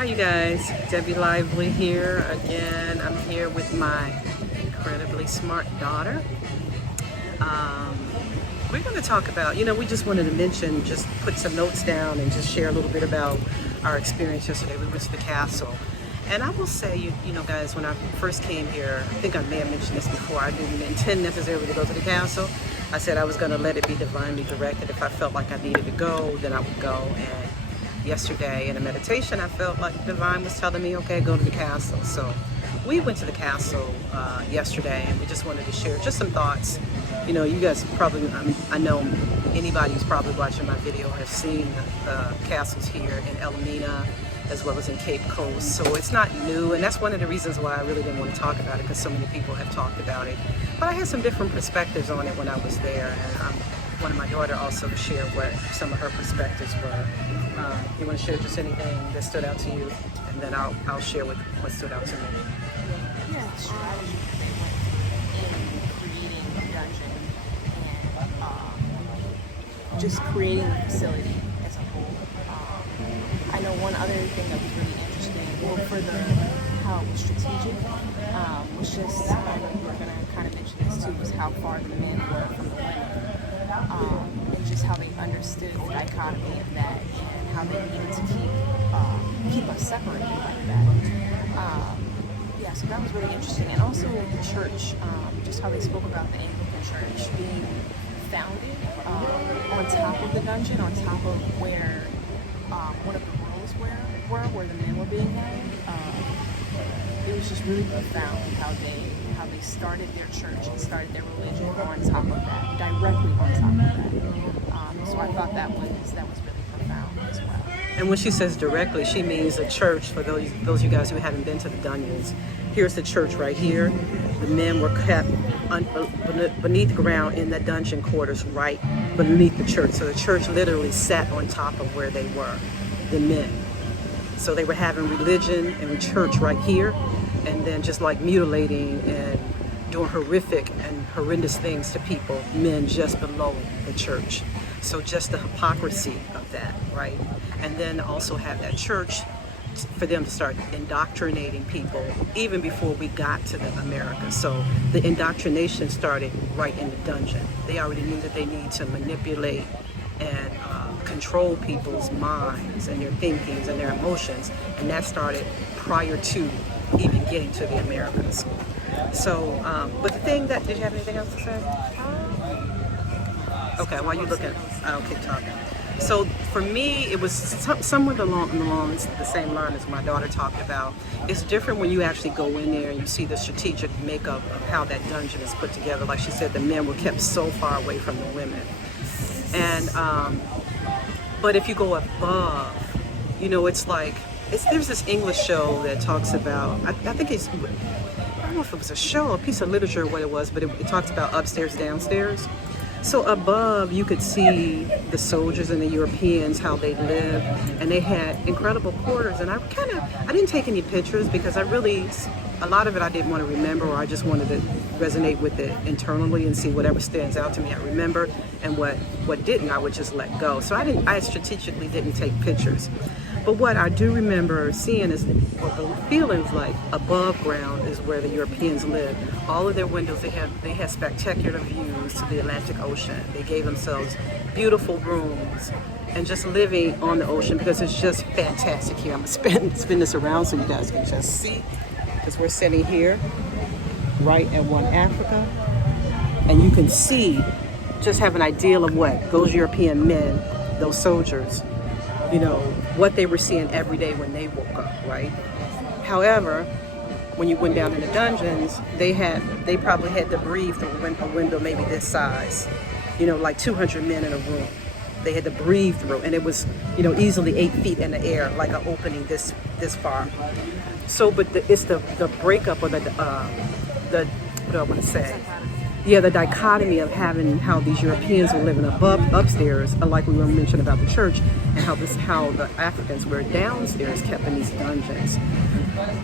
Hi you guys, Debbie Lively here again. I'm here with my incredibly smart daughter. We're going to talk about, we just wanted to mention, just put some notes down and just share a little bit about our experience yesterday. We went to the castle. And I will say, guys, when I first came here, I think I may have mentioned this before, I didn't intend necessarily to go to the castle. I said I was going to let it be divinely directed. If I felt like I needed to go, then I would go. And yesterday in a meditation, I felt like divine was telling me, okay, go to the castle. So we went to the castle yesterday, and we just wanted to share just some thoughts. You guys probably, I know anybody who's probably watching my video has seen the castles here in Elmina as well as in Cape Coast. So it's not new, and that's one of the reasons why I really didn't want to talk about it, because so many people have talked about it. But I had some different perspectives on it when I was there, and I wanted my daughter also to share what some of her perspectives were. You want to share just anything that stood out to you, and then I'll share what stood out to me. Yeah, sure. I was creating a dungeon and just creating the facility as a whole. I know one other thing that was really interesting, how it was strategic, was just, I know you were going to kind of mention this too, was how far the men were from the women, and just how they understood the dichotomy of that and how they needed to keep us separated like that. Yeah, so that was really interesting. And also the church, just how they spoke about the Anglican Church being founded on top of the dungeon, on top of where one of the rules where the men were being held. It was just really profound how they started their church and started their religion on top of that, directly on top of that. So I thought that was really profound as well. And when she says directly, she means a church. For those of you guys who haven't been to the dungeons, here's the church right here. The men were kept beneath the ground in the dungeon quarters right beneath the church. So the church literally sat on top of where they were, the men. So they were having religion and church right here, and then just like mutilating and doing horrific and horrendous things to people, men just below the church. So just the hypocrisy of that, right? And then also have that church for them to start indoctrinating people even before we got to the America. So the indoctrination started right in the dungeon. They already knew that they need to manipulate and control people's minds and their thinkings and their emotions, and that started prior to even getting to the Americas. So, but the thing that, did you have anything else to say? Okay, while you're looking, I'll keep talking. So for me, it was somewhat along the same line as my daughter talked about. It's different when you actually go in there and you see the strategic makeup of how that dungeon is put together. Like she said, the men were kept so far away from the women. And, but if you go above, it's like, there's this English show that talks about, I think I don't know if it was a show, a piece of literature, what it was, but it talks about upstairs, downstairs. So above, you could see the soldiers and the Europeans, how they lived, and they had incredible quarters. And I didn't take any pictures because a lot of it I didn't want to remember, or I just wanted to resonate with it internally and see whatever stands out to me I remember, and what didn't I would just let go. So I strategically didn't take pictures. But what I do remember seeing is what the feelings like above ground is where the Europeans lived. All of their windows, they had spectacular views to the Atlantic Ocean. They gave themselves beautiful rooms and just living on the ocean, because it's just fantastic here. I'm gonna spin this around so you guys can just see, because we're sitting here right at One Africa, and you can see, just have an idea of what those European men, those soldiers, what they were seeing every day when they woke up, right? However, when you went down in the dungeons, they probably had to breathe through a window maybe this size, like 200 men in a room. They had to breathe through, and it was, easily 8 feet in the air, like an opening this far. So, but it's the breakup, or the what do I want to say? Yeah, the dichotomy of having how these Europeans were living upstairs, like we were mentioning about the church, and how the Africans were downstairs, kept in these dungeons.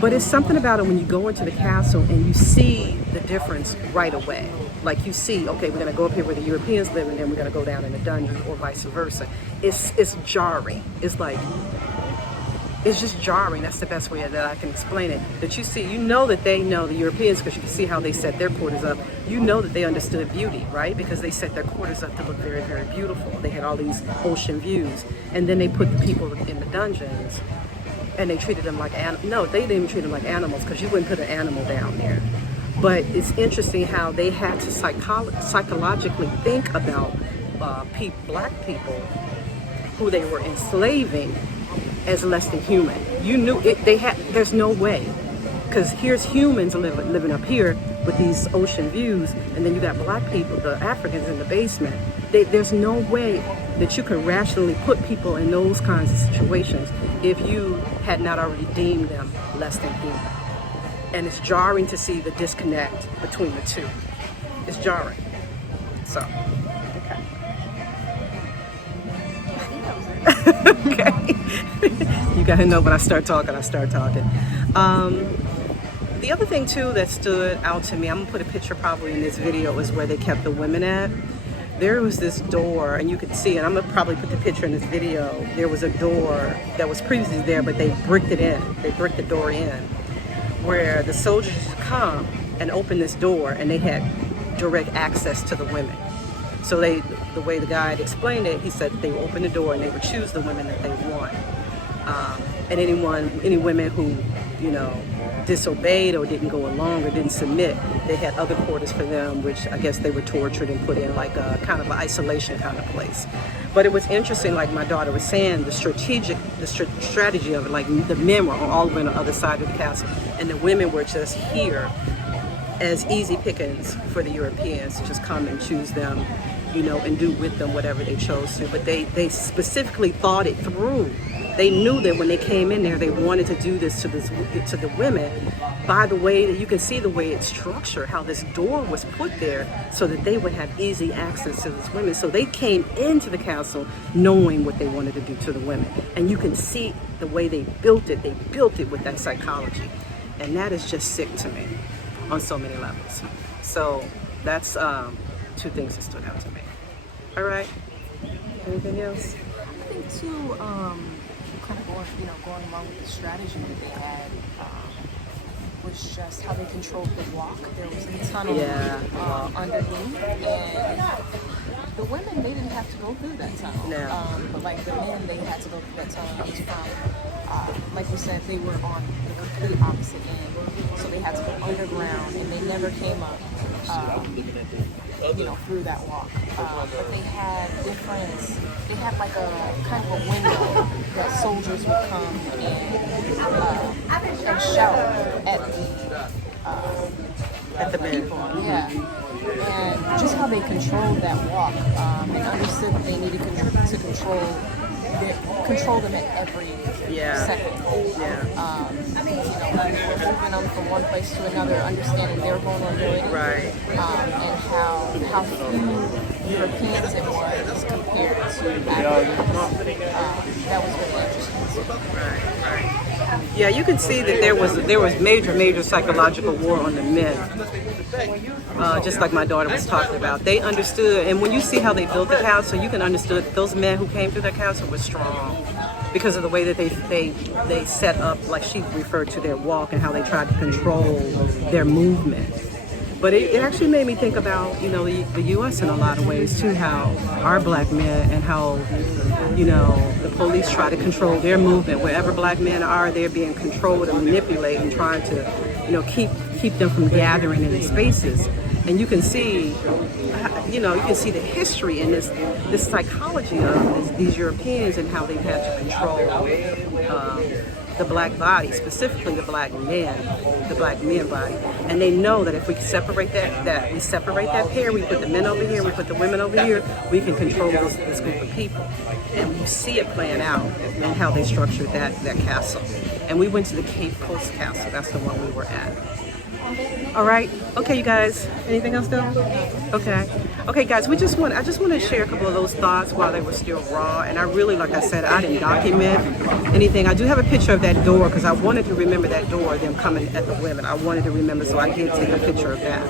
But it's something about it when you go into the castle and you see the difference right away. Like you see, okay, we're gonna go up here where the Europeans live, and then we're gonna go down in the dungeon, or vice versa. It's jarring. It's like, it's just jarring. That's the best way that I can explain it. That you see, you know that they know, the Europeans, because you can see how they set their quarters up. You know that they understood beauty, right? Because they set their quarters up to look very, very beautiful. They had all these ocean views. And then they put the people in the dungeons and they treated them like no, they didn't even treat them like animals, because you wouldn't put an animal down there. But it's interesting how they had to psychologically think about black people who they were enslaving as less than human. You knew it. There's no way, because here's humans living up here with these ocean views, and then you got black people, the Africans, in the basement. There's no way that you could rationally put people in those kinds of situations if you had not already deemed them less than human. And it's jarring to see the disconnect between the two. It's jarring. So, okay. Okay. You gotta know when I start talking, I start talking. The other thing too that stood out to me, I'm gonna put a picture probably in this video, is where they kept the women at. There was this door, and you could see, and I'm gonna probably put the picture in this video. There was a door that was previously there, but they bricked it in. They bricked the door in, where the soldiers would come and open this door, and they had direct access to the women. So the way the guide explained it, he said they would open the door and they would choose the women that they want. And any women who, disobeyed or didn't go along or didn't submit, they had other quarters for them, which I guess they were tortured and put in like a kind of an isolation kind of place. But it was interesting, like my daughter was saying, the strategy of it, like the men were all the way on the other side of the castle, and the women were just here as easy pickings for the Europeans to just come and choose them, and do with them whatever they chose to. But they specifically thought it through. They knew that when they came in there, they wanted to do this to the women. By the way, that you can see the way it's structured, how this door was put there so that they would have easy access to these women. So they came into the castle knowing what they wanted to do to the women. And you can see the way they built it. They built it with that psychology. And that is just sick to me on so many levels. So that's two things that stood out to me. All right. Anything else? I think too, kind of going along with the strategy that they had, was just how they controlled the walk. There was a tunnel underneath, and the women, they didn't have to go through that tunnel. No. But like the men, they had to go through that tunnel. It was from, like we said, they were on the complete opposite end, so they had to go underground, and they never came up, through that walk. But they had like a kind of a window that soldiers would come and shout at the people. Yeah. And just how they controlled that walk, and understood that they needed to control them at every second. Yeah. Moving them from one place to another, understanding their vulnerability, right. And how few Europeans it was compared to Africans. That was really interesting. Right. Yeah, you can see that there was major psychological war on the men. Just like my daughter was talking about, they understood, and when you see how they built the castle, you can understand those men who came through that castle were strong because of the way that they set up, like she referred to their walk and how they tried to control their movement. But it actually made me think about, the U.S. in a lot of ways too, how our black men and how, the police try to control their movement. Wherever black men are, they're being controlled and manipulated and trying to, keep them from gathering in these spaces. And you can see, the history in this psychology of these Europeans and how they've had to control the black body, specifically the black men body. And they know that if we separate that pair, we put the men over here, we put the women over here, we can control this group of people. And you see it playing out and how they structured that castle. And we went to the Cape Coast Castle. That's the one we were at. All right. Okay, you guys. Anything else though? Okay. Okay, guys. I just want to share a couple of those thoughts while they were still raw. And I really, like I said, I didn't document anything. I do have a picture of that door because I wanted to remember that door, them coming at the women. I wanted to remember, so I did take a picture of that.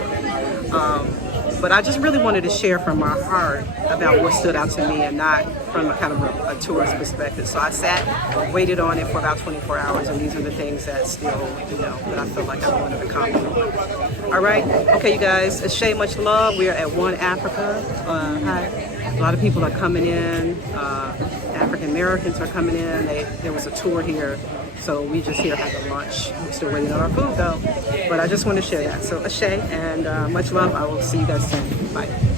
But I just really wanted to share from my heart about what stood out to me and not from a kind of a tourist perspective. So I sat, waited on it for about 24 hours, and these are the things that still, that I feel like I wanted to comment on. All right. Okay, you guys. Ashay, much love. We are at One Africa. Hi. A lot of people are coming in. African Americans are coming in. There was a tour here, so we just here having lunch. We're still waiting on our food though, but I just want to share that. So Ashay, and much love. I will see you guys soon. Bye.